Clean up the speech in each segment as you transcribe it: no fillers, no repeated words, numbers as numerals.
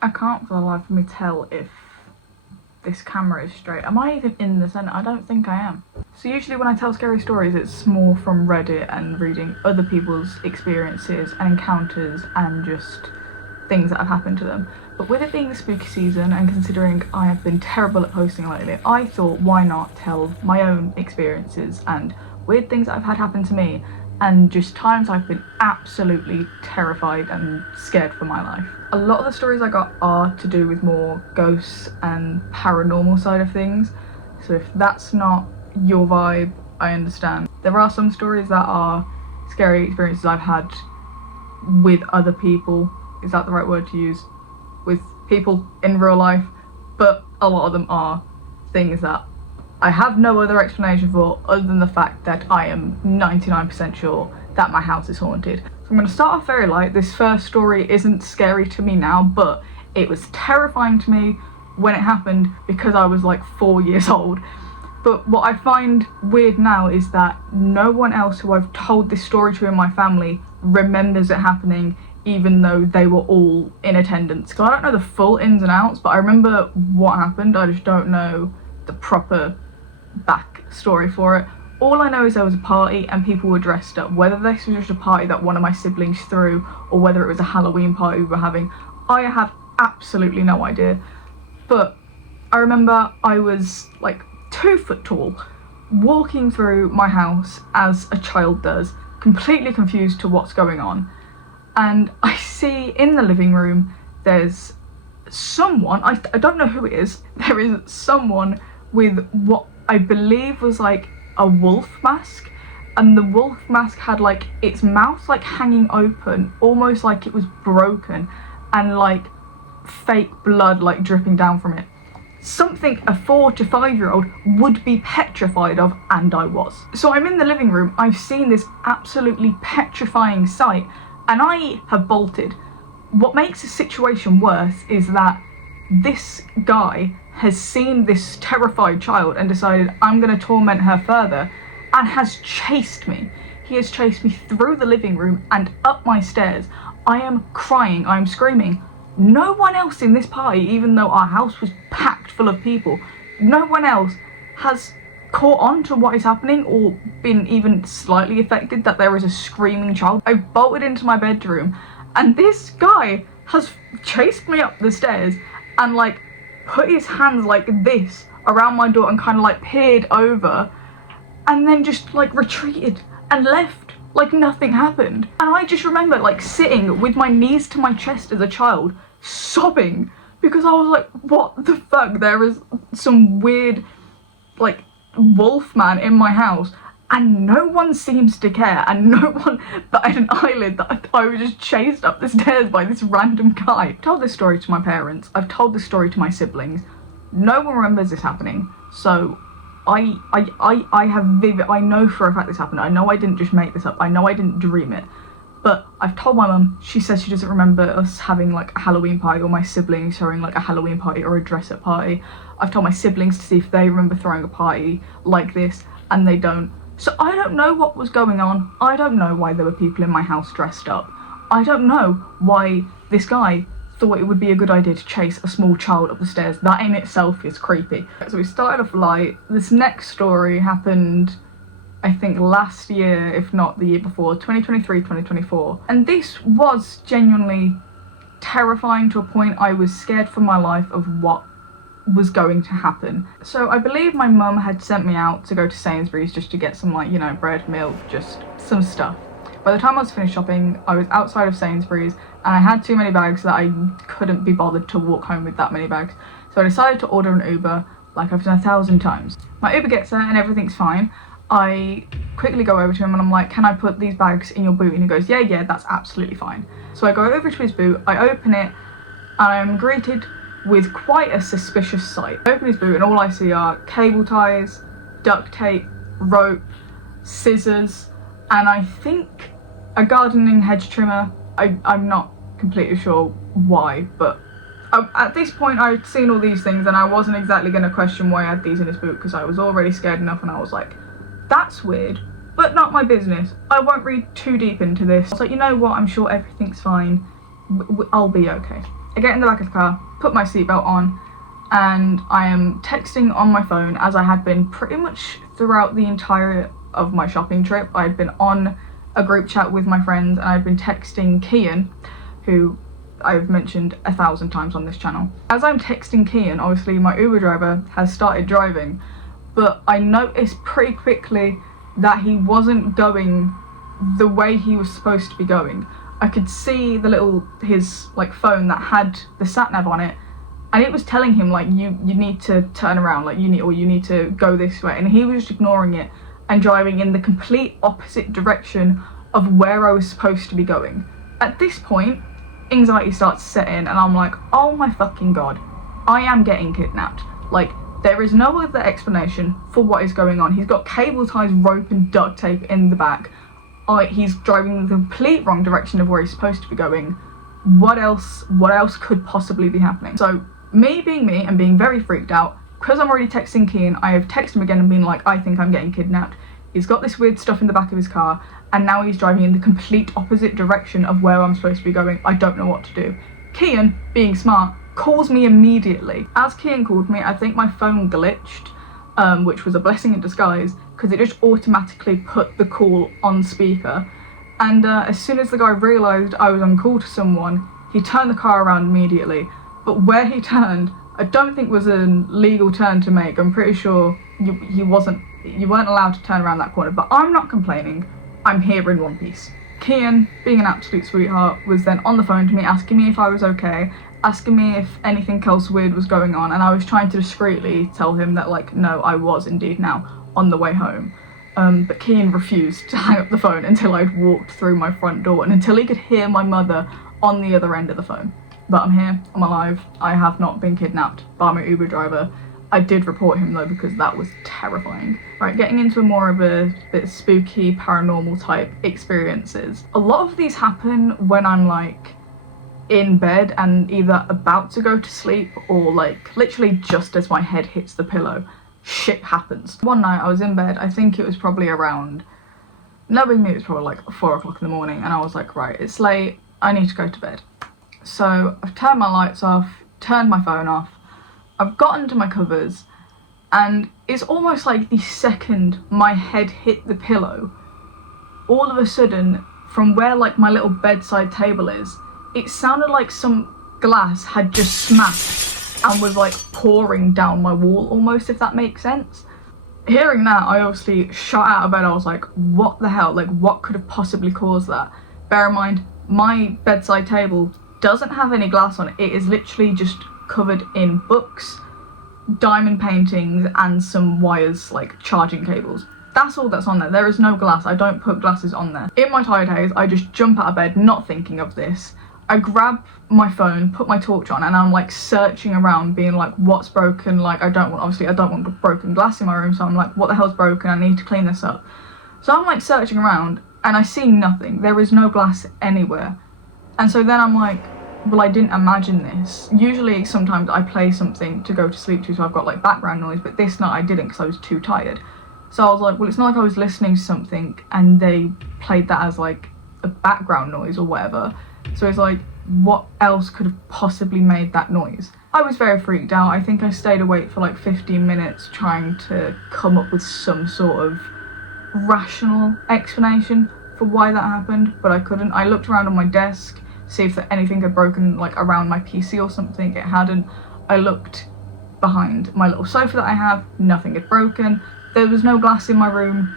I can't for the life of me tell if this camera is straight. Am I even in the centre? I don't think I am. So usually when I tell scary stories, it's more from Reddit and reading other people's experiences and encounters and just things that have happened to them. But with it being the spooky season and considering I have been terrible at posting lately, I thought why not tell my own experiences and weird things that I've had happen to me and just times I've been absolutely terrified and scared for my life. A lot of the stories I got are to do with more ghosts and paranormal side of things, so if that's not your vibe, I understand. There are some stories that are scary experiences I've had with other people, is that the right word to use? With people in real life, but a lot of them are things that I have no other explanation for other than the fact that I am 99% sure that my house is haunted. So I'm going to start off very light. This first story isn't scary to me now, but it was terrifying to me when it happened because I was like 4 years old. But what I find weird now is that no one else who I've told this story to in my family remembers it happening, even though they were all in attendance. Because I don't know the full ins and outs, but I remember what happened. I just don't know the proper back story for it. All I know is there was a party and people were dressed up. Whether this was just a party that one of my siblings threw or whether it was a Halloween party we were having, I have absolutely no idea. But I remember I was like 2 foot tall, walking through my house as a child does, completely confused to what's going on. And I see in the living room there's someone, I don't know who it is, there is someone with what I believe was like a wolf mask, and the wolf mask had like its mouth like hanging open, almost like it was broken, and like fake blood like dripping down from it. Something a 4 to 5 year old would be petrified of, and I was. So I'm in the living room, I've seen this absolutely petrifying sight, and I have bolted. What makes the situation worse is that this guy has seen this terrified child and decided I'm going to torment her further and has chased me. He has chased me through the living room and up my stairs. I am crying, I am screaming. No one else in this party, even though our house was packed full of people, no one else has caught on to what is happening or been even slightly affected that there is a screaming child. I bolted into my bedroom and this guy has chased me up the stairs and like put his hands like this around my door and kind of like peered over and then just like retreated and left like nothing happened. And I just remember like sitting with my knees to my chest as a child, sobbing, because I was like, what the fuck, there is some weird like wolf man in my house and no one seems to care, and no one batted an eyelid that I was just chased up the stairs by this random guy. I've told this story to my parents, I've told this story to my siblings, no one remembers this happening, so I have I know for a fact this happened. I know I didn't just make this up, I know I didn't dream it, but I've told my mum, she says she doesn't remember us having like a Halloween party or my siblings throwing like a Halloween party or a dress up party. I've told my siblings to see if they remember throwing a party like this, and they don't. So I don't know what was going on. I don't know why there were people in my house dressed up. I don't know why this guy thought it would be a good idea to chase a small child up the stairs. That in itself is creepy. So we started off light. This next story happened, I think last year, if not the year before, 2023, 2024. And this was genuinely terrifying to a point I was scared for my life of what was going to happen. So I believe my mum had sent me out to go to Sainsbury's just to get some like, you know, bread, milk, just some stuff. By the time I was finished shopping, I was outside of Sainsbury's and I had too many bags that I couldn't be bothered to walk home with that many bags. So I decided to order an Uber, like I've done 1,000 times. My Uber gets there and everything's fine. I quickly go over to him and I'm like, can I put these bags in your boot? And he goes, yeah, that's absolutely fine. So I go over to his boot, I open it, and I'm greeted with quite a suspicious sight. I open his boot and all I see are cable ties, duct tape, rope, scissors, and I think a gardening hedge trimmer. I'm not completely sure why, but at this point I'd seen all these things and I wasn't exactly going to question why I had these in his boot because I was already scared enough, and I was like, that's weird, but not my business. I won't read too deep into this. I was like, you know what, I'm sure everything's fine. I'll be okay. I get in the back of the car, put my seatbelt on, and I am texting on my phone, as I had been pretty much throughout the entire of my shopping trip. I had been on a group chat with my friends, and I'd been texting Kian, who I've mentioned 1,000 times on this channel. As I'm texting Kian, obviously my Uber driver has started driving, but I noticed pretty quickly that he wasn't going the way he was supposed to be going. I could see his phone that had the sat nav on it, and it was telling him like you need to turn around, like you need to go this way, and he was just ignoring it and driving in the complete opposite direction of where I was supposed to be going. At this point, anxiety starts to set in, and I'm like, oh my fucking god, I am getting kidnapped. Like, there is no other explanation for what is going on. He's got cable ties, rope and duct tape in the back. He's driving in the complete wrong direction of where he's supposed to be going. What else could possibly be happening? So me being me and being very freaked out, because I'm already texting Kian, I have texted him again and been like, I think I'm getting kidnapped. He's got this weird stuff in the back of his car, and now he's driving in the complete opposite direction of where I'm supposed to be going. I don't know what to do. Kian, being smart, calls me immediately. As Kian called me, I think my phone glitched, which was a blessing in disguise, because it just automatically put the call on speaker. And as soon as the guy realised I was on call to someone, he turned the car around immediately. But where he turned, I don't think was a legal turn to make. I'm pretty sure you weren't allowed to turn around that corner, but I'm not complaining. I'm here in one piece. Kian, being an absolute sweetheart, was then on the phone to me asking me if I was okay, asking me if anything else weird was going on, and I was trying to discreetly tell him that, like, no, I was indeed now on the way home. But Kian refused to hang up the phone until I'd walked through my front door and until he could hear my mother on the other end of the phone. But I'm here, I'm alive, I have not been kidnapped by my Uber driver. I did report him though, because that was terrifying. Right, getting into more of a bit spooky, paranormal type experiences. A lot of these happen when I'm like in bed and either about to go to sleep or like literally just as my head hits the pillow, shit happens. One night I was in bed, I think it was probably around, knowing me it was probably like 4 o'clock in the morning, and I was like, right, it's late, I need to go to bed. So I've turned my lights off, turned my phone off, I've got into my covers, and it's almost like the second my head hit the pillow, all of a sudden, from where like my little bedside table is, it sounded like some glass had just smashed and was like pouring down my wall almost, if that makes sense. Hearing that, I obviously shot out of bed. I was like, what the hell? Like, what could have possibly caused that? Bear in mind, my bedside table doesn't have any glass on it. It is literally just covered in books, diamond paintings, and some wires, like charging cables. That's all that's on there. There is no glass. I don't put glasses on there. In my tired haze, I just jump out of bed, not thinking of this. I grab my phone, put my torch on, and I'm like searching around, being like, what's broken? Like, I don't want broken glass in my room, so I'm like, what the hell's broken? I need to clean this up. So I'm like searching around, and I see nothing. There is no glass anywhere. And so then I'm like, well, I didn't imagine this. Usually, sometimes I play something to go to sleep to, so I've got like background noise, but this night I didn't because I was too tired. So I was like, well, it's not like I was listening to something and they played that as like a background noise or whatever. So it's like, what else could have possibly made that noise? I was very freaked out. I think I stayed awake for like 15 minutes trying to come up with some sort of rational explanation for why that happened, but I couldn't. I looked around on my desk, see if anything had broken like around my PC or something. It hadn't. I looked behind my little sofa that I have, nothing had broken. There was no glass in my room,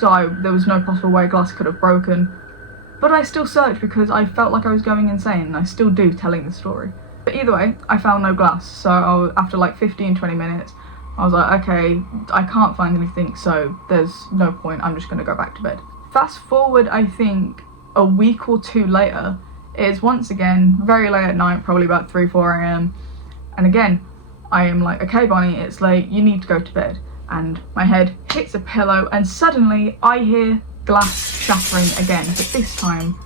so there was no possible way glass could have broken. But I still searched because I felt like I was going insane, and I still do telling the story. But either way, I found no glass, so after like 15-20 minutes, I was like, okay, I can't find anything, so there's no point, I'm just gonna go back to bed. Fast forward, I think, a week or two later, it is once again very late at night, probably about 3-4 a.m. And again, I am like, okay Bonnie, it's late, you need to go to bed. And my head hits a pillow, and suddenly I hear glass shattering again, but this time,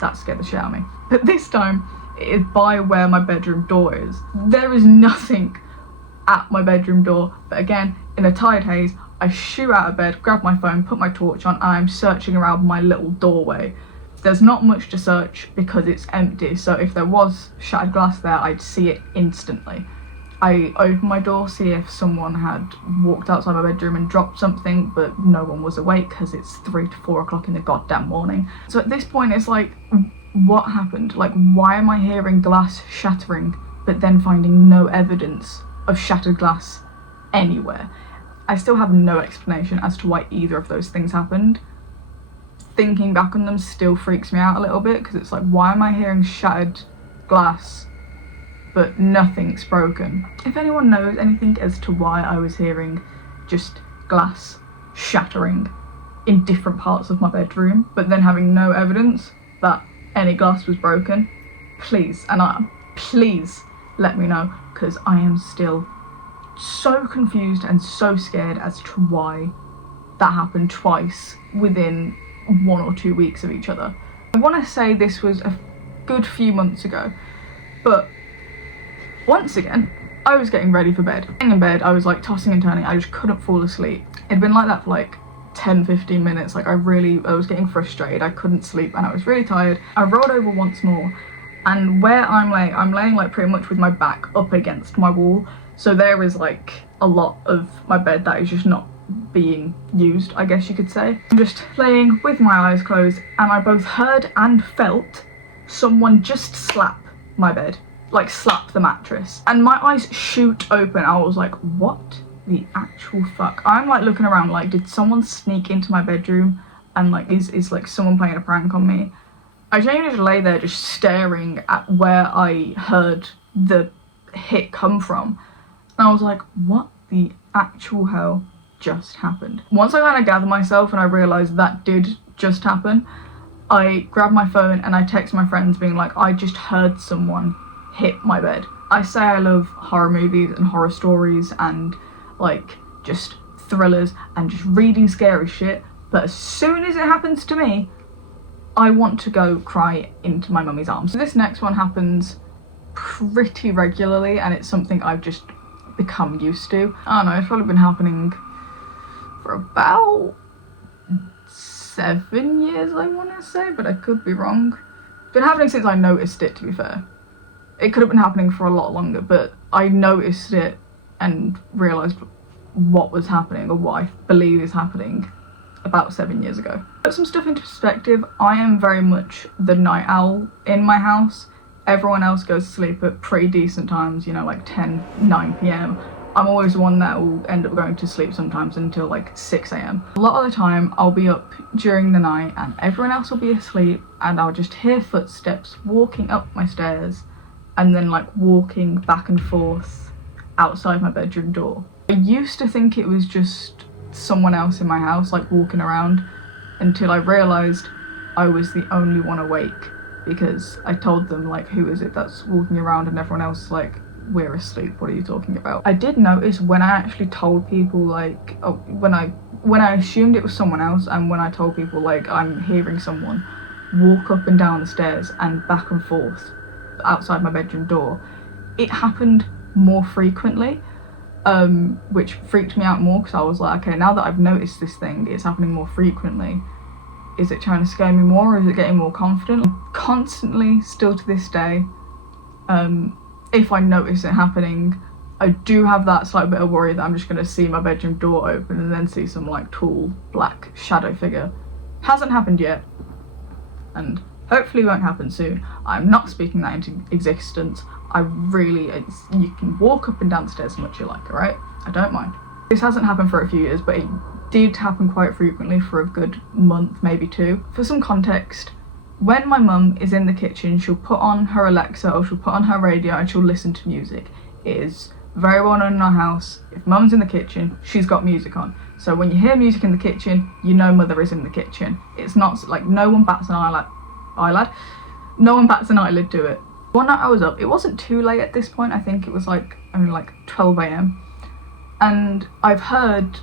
that scared the shit out of me. But this time, it is by where my bedroom door is. There is nothing at my bedroom door, but again, in a tired haze, I shoot out of bed, grab my phone, put my torch on, and I'm searching around my little doorway. There's not much to search because it's empty, so if there was shattered glass there, I'd see it instantly. I opened my door, see if someone had walked outside my bedroom and dropped something, but no one was awake because it's 3 to 4 o'clock in the goddamn morning. So at this point it's like, what happened? Like, why am I hearing glass shattering but then finding no evidence of shattered glass anywhere? I still have no explanation as to why either of those things happened. Thinking back on them still freaks me out a little bit, because it's like, why am I hearing shattered glass but nothing's broken? If anyone knows anything as to why I was hearing just glass shattering in different parts of my bedroom but then having no evidence that any glass was broken, please let me know, because I am still so confused and so scared as to why that happened twice within 1 or 2 weeks of each other. I want to say this was a good few months ago, but once again, I was getting ready for bed. In bed, I was like tossing and turning, I just couldn't fall asleep. It'd been like that for like 10-15 minutes, like I was getting frustrated, I couldn't sleep and I was really tired. I rolled over once more, and where I'm laying like pretty much with my back up against my wall, so there is like a lot of my bed that is just not being used, I guess you could say. I'm just laying with my eyes closed, and I both heard and felt someone just slap my bed, like slap the mattress, and my eyes shoot open. I was like, what the actual fuck? I'm like looking around like, did someone sneak into my bedroom and like is like someone playing a prank on me? I genuinely just lay there just staring at where I heard the hit come from, and I was like, what the actual hell just happened? Once I kind of gathered myself and I realised that did just happen, I grabbed my phone and I texted my friends being like, I just heard someone hit my bed. I say I love horror movies and horror stories and like just thrillers and just reading scary shit, but as soon as it happens to me, I want to go cry into my mummy's arms. So this next one happens pretty regularly, and it's something I've just become used to. I don't know, it's probably been happening for about 7 years, I want to say, but I could be wrong. It's been happening since I noticed it, to be fair. It could have been happening for a lot longer, but I noticed it and realised what was happening, or what I believe is happening, about 7 years ago. To put some stuff into perspective, I am very much the night owl in my house. Everyone else goes to sleep at pretty decent times, you know, like 10, 9 p.m. I'm always the one that will end up going to sleep sometimes until like 6 a.m. A lot of the time I'll be up during the night and everyone else will be asleep, and I'll just hear footsteps walking up my stairs and then like walking back and forth outside my bedroom door. I used to think it was just someone else in my house like walking around, until I realised I was the only one awake, because I told them like, who is it that's walking around, and everyone else like, we're asleep, what are you talking about? I did notice when I actually told people like, when I assumed it was someone else, and when I told people like I'm hearing someone walk up and down the stairs and back and forth outside my bedroom door, it happened more frequently, which freaked me out more, because I was like, okay, now that I've noticed this thing, it's happening more frequently, is it trying to scare me more, or is it getting more confident? Constantly, still to this day, if I notice it happening, I do have that slight bit of worry that I'm just going to see my bedroom door open and then see some like tall black shadow figure. Hasn't happened yet, and hopefully won't happen soon. I'm not speaking that into existence. You can walk up and down the stairs as much as you like, alright? I don't mind. This hasn't happened for a few years, but it did happen quite frequently for a good month, maybe 2. For some context, when my mum is in the kitchen, she'll put on her Alexa or she'll put on her radio and she'll listen to music. It is very well known in our house, if mum's in the kitchen, she's got music on. So when you hear music in the kitchen, you know mother is in the kitchen. It's not like no one bats an eyelid to it. One night I was up, it wasn't too late at this point, I think it was like only like 12 a.m. and I've heard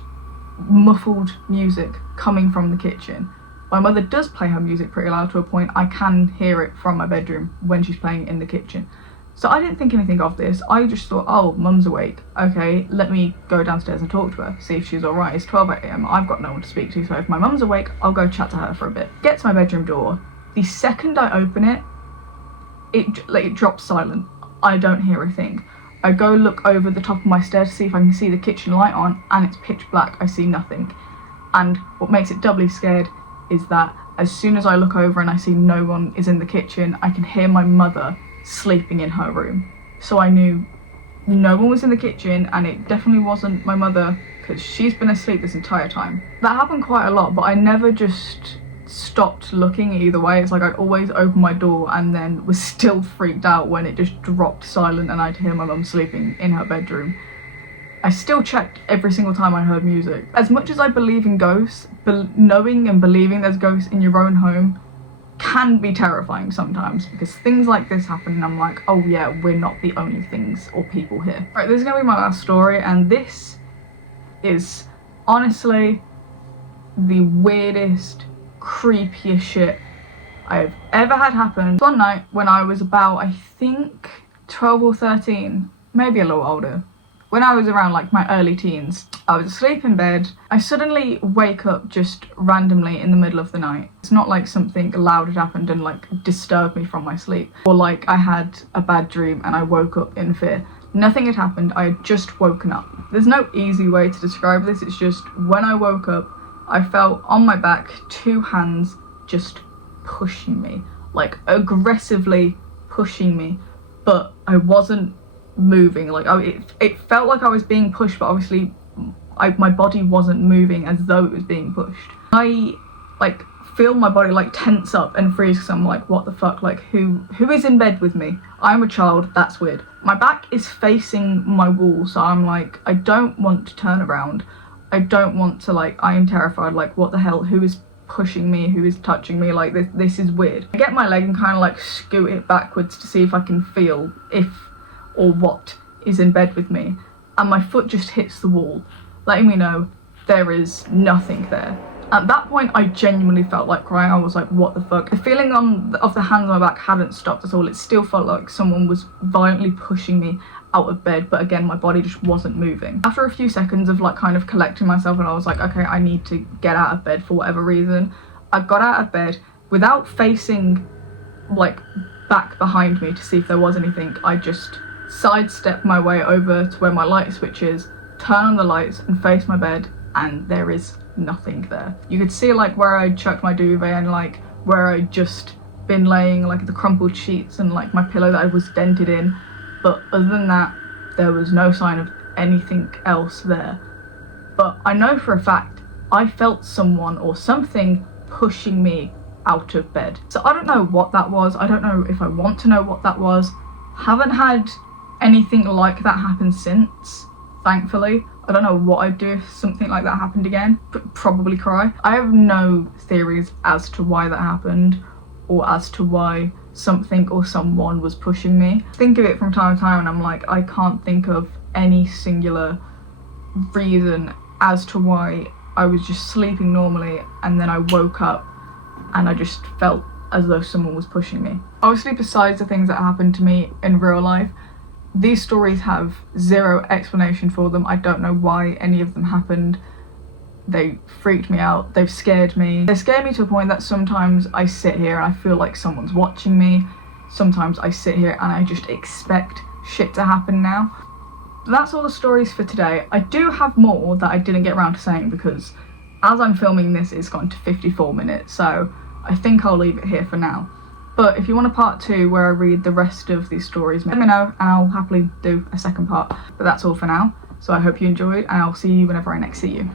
muffled music coming from the kitchen. My mother does play her music pretty loud to a point I can hear it from my bedroom when she's playing it in the kitchen. So I didn't think anything of this. I just thought, oh, mum's awake. Okay, let me go downstairs and talk to her, see if she's alright. It's 12 a.m, I've got no one to speak to, so if my mum's awake, I'll go chat to her for a bit. Get to my bedroom door, The second I open it, it drops silent. I don't hear a thing. I go look over the top of my stairs to see if I can see the kitchen light on, and it's pitch black. I see nothing. And what makes it doubly scared is that as soon as I look over and I see no one is in the kitchen, I can hear my mother sleeping in her room. So I knew no one was in the kitchen, and it definitely wasn't my mother, because she's been asleep this entire time. That happened quite a lot, but I never just stopped looking either way. It's like I'd always open my door and then was still freaked out when it just dropped silent and I'd hear my mum sleeping in her bedroom. I still checked every single time I heard music. As much as I believe in ghosts, knowing and believing there's ghosts in your own home can be terrifying sometimes, because things like this happen and I'm like, oh yeah, we're not the only things or people here. Right, this is gonna be my last story, and this is honestly the weirdest, creepiest shit I have ever had happen. One night when I was about, I think 12 or 13, maybe a little older, when I was around like my early teens, I was asleep in bed. I suddenly wake up just randomly in the middle of the night. It's not like something loud had happened and like disturbed me from my sleep, or like I had a bad dream and I woke up in fear. Nothing had happened, I had just woken up. There's no easy way to describe this, it's just when I woke up, I felt on my back 2 hands just pushing me, like aggressively pushing me, but I wasn't moving. Like it felt like I was being pushed, but obviously my body wasn't moving as though it was being pushed. I like feel my body like tense up and freeze, because I'm like, what the fuck, like who is in bed with me? I'm a child, that's weird. My back is facing my wall, so I'm like, I don't want to turn around. I don't want to, like, I am terrified, like what the hell, who is pushing me, who is touching me, like this is weird. I get my leg and kind of like scoot it backwards to see if I can feel if or what is in bed with me, and my foot just hits the wall, letting me know there is nothing there. At that point I genuinely felt like crying. I was like, what the fuck? The feeling of the hands on my back hadn't stopped at all. It still felt like someone was violently pushing me out of bed, but again my body just wasn't moving. After a few seconds of like kind of collecting myself, and I was like, okay, I need to get out of bed for whatever reason, I got out of bed without facing like back behind me to see if there was anything. I just sidestep my way over to where my light switch is, turn on the lights and face my bed, and there is nothing there. You could see like where I chucked my duvet and like where I'd just been laying, like the crumpled sheets and like my pillow that I was dented in, but other than that there was no sign of anything else there. But I know for a fact I felt someone or something pushing me out of bed. So I don't know what that was. I don't know if I want to know what that was. Haven't had anything like that happen since, thankfully. I don't know what I'd do if something like that happened again. Probably cry. I have no theories as to why that happened, or as to why something or someone was pushing me. Think of it from time to time and I'm like, I can't think of any singular reason as to why I was just sleeping normally and then I woke up and I just felt as though someone was pushing me. Obviously, besides the things that happened to me in real life, these stories have zero explanation for them. I don't know why any of them happened. They freaked me out, they've scared me. They scared me to a point that sometimes I sit here and I feel like someone's watching me. Sometimes I sit here and I just expect shit to happen now. That's all the stories for today. I do have more that I didn't get around to saying, because as I'm filming this, it's gone to 54 minutes, so I think I'll leave it here for now. But if you want a part 2 where I read the rest of these stories, let me know and I'll happily do a second part. But that's all for now. So I hope you enjoyed, and I'll see you whenever I next see you.